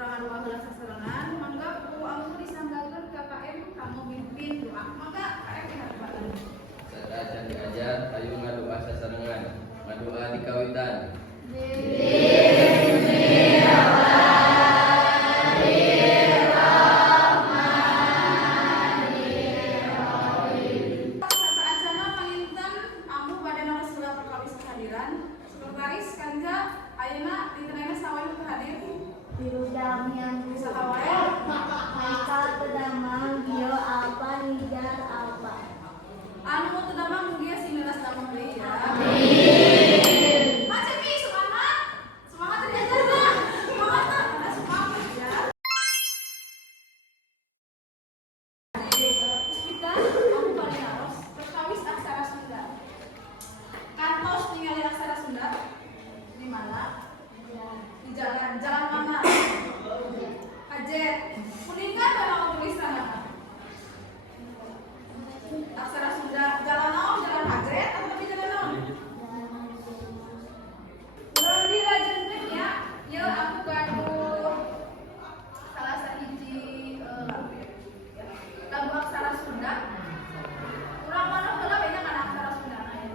urang anu baheula sasarengan mangga ku amun disanggakeun ka KM kamu mimpin doa mangga KM dihareupan. Saat diajar ayo ngadoa sasarengan ngadoa di kawitan. Sekretaris Kanja ayeuna ditengaina sawayu hadir. Dirudamian Sahawae Haikal Tedamang Gio Alfa Nijar Alfa. anu mau tedamang mugia similas damang deui ya. Macam ni semangat. Semangat diajarna. Semangat ada semangat ya. Kita aku paling harus perkawis aksara Sunda. Kantos ningali aksara Sunda di mana? Di jalan mana? Kajet. Kuningan kalau tulisan apa? Aksara Sunda jalan naon? Jalan Kajet atau di jalan naon? Urang dilajenkeun ya. Ieu aku gaduh salah sahiji lagu aksara Sunda. Urang mana heula beda kana aksara Sunda na ya.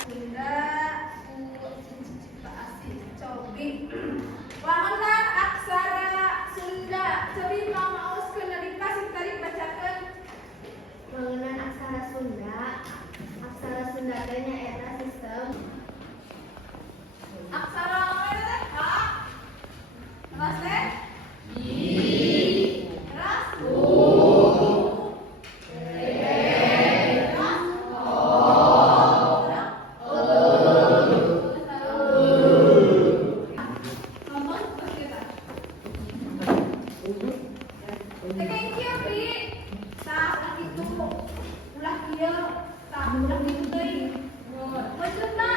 Sunda asih cobi. Wangunan aksara Sunda. Cobi ngamaoskeun dari kasih tadi bacakeun. Bangunan aksara Sunda. Aksara Sunda teh nyaeta sistem Aksara apa teh? A. Terus teh? I. Terus? U. Thank you, Pri. Tah itu ulah kieu, tah ulah kitu teuing. Maksudna